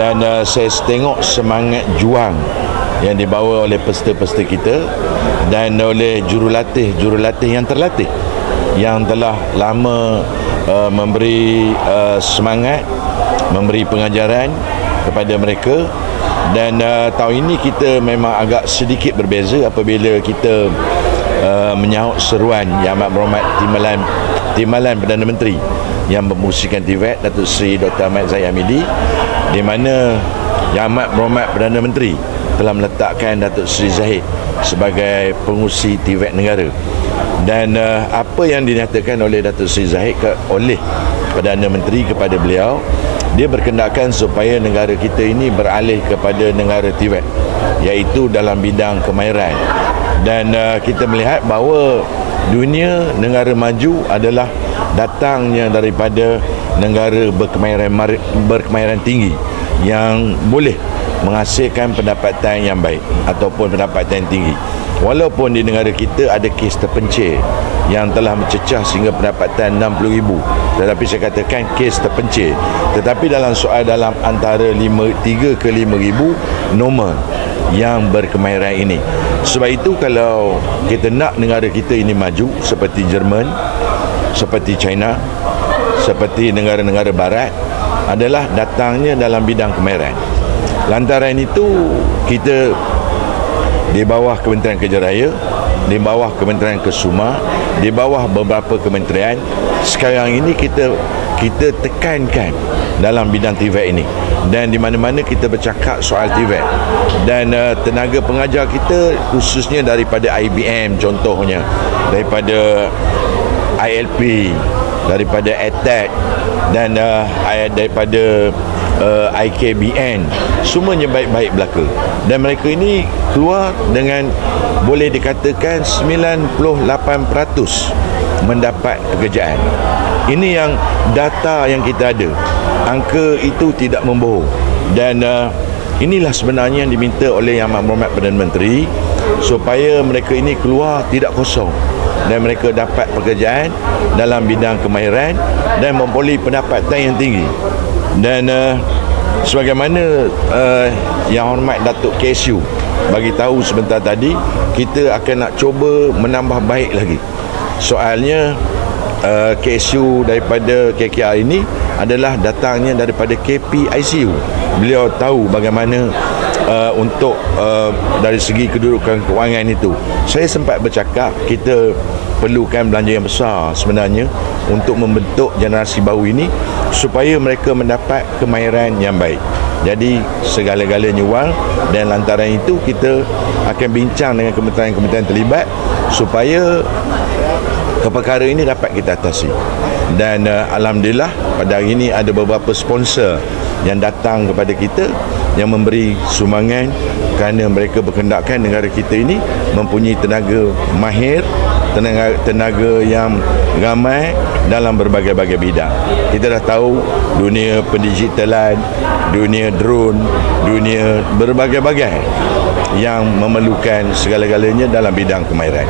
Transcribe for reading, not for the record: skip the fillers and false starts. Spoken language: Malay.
Dan saya tengok semangat juang yang dibawa oleh peserta-peserta kita dan oleh jurulatih yang terlatih, yang telah lama memberi semangat, memberi pengajaran kepada mereka. Dan tahun ini kita memang agak sedikit berbeza apabila kita menyahut seruan Yang Amat Berhormat Timbalan Perdana Menteri yang berfungsikan TVET, Datuk Seri Dr. Ahmad Zahid Hamidi, di mana Yang Amat Berhormat Perdana Menteri telah meletakkan Datuk Seri Zahid sebagai pengurusi TVET negara. Dan apa yang dinyatakan oleh Datuk Seri Zahid oleh Perdana Menteri kepada beliau, dia berkendakan supaya negara kita ini beralih kepada negara TVET, iaitu dalam bidang kemahiran. Dan kita melihat bahawa dunia negara maju adalah datangnya daripada negara berkemahiran tinggi yang boleh menghasilkan pendapatan yang baik ataupun pendapatan yang tinggi. Walaupun di negara kita ada kes terpencil yang telah mencecah sehingga pendapatan 60,000, tetapi saya katakan kes terpencil. Tetapi dalam soal dalam antara 3 ke 5,000 normal yang berkemahiran ini. Sebab itu kalau kita nak negara kita ini maju seperti Jerman, seperti China, seperti negara-negara barat, adalah datangnya dalam bidang kemahiran. Lantaran itu kita di bawah Kementerian Kerja Raya, di bawah Kementerian Kesuma, di bawah beberapa kementerian, sekarang ini kita tekankan dalam bidang TVET ini. Dan di mana-mana kita bercakap soal TVET. Dan tenaga pengajar kita khususnya daripada IBM contohnya, daripada ILP, daripada ETAC dan daripada IKBN, semuanya baik-baik belaka. Dan mereka ini keluar dengan boleh dikatakan 98% mendapat pekerjaan. Ini yang data yang kita ada. Angka itu tidak membohong. Dan inilah sebenarnya yang diminta oleh Yang Amat Berhormat Perdana Menteri, supaya mereka ini keluar tidak kosong dan mereka dapat pekerjaan dalam bidang kemahiran dan memperoleh pendapatan yang tinggi. Dan sebagaimana Yang Hormat Datuk KSU bagi tahu sebentar tadi, kita akan nak cuba menambah baik lagi. Soalnya KSU daripada KKR ini adalah datangnya daripada KPICU. Beliau tahu bagaimana untuk dari segi kedudukan kewangan itu. Saya sempat bercakap kita perlukan belanja yang besar sebenarnya untuk membentuk generasi baru ini supaya mereka mendapat kemahiran yang baik. Jadi segala-galanya wang, dan lantaran itu kita akan bincang dengan kementerian-kementerian terlibat supaya perkara ini dapat kita atasi. Dan alhamdulillah pada hari ini ada beberapa sponsor yang datang kepada kita yang memberi sumbangan kerana mereka berkendakan negara kita ini mempunyai tenaga mahir, tenaga yang ramai dalam berbagai-bagai bidang. Kita dah tahu dunia pendigitalan, dunia drone, dunia berbagai-bagai yang memerlukan segala-galanya dalam bidang kemahiran.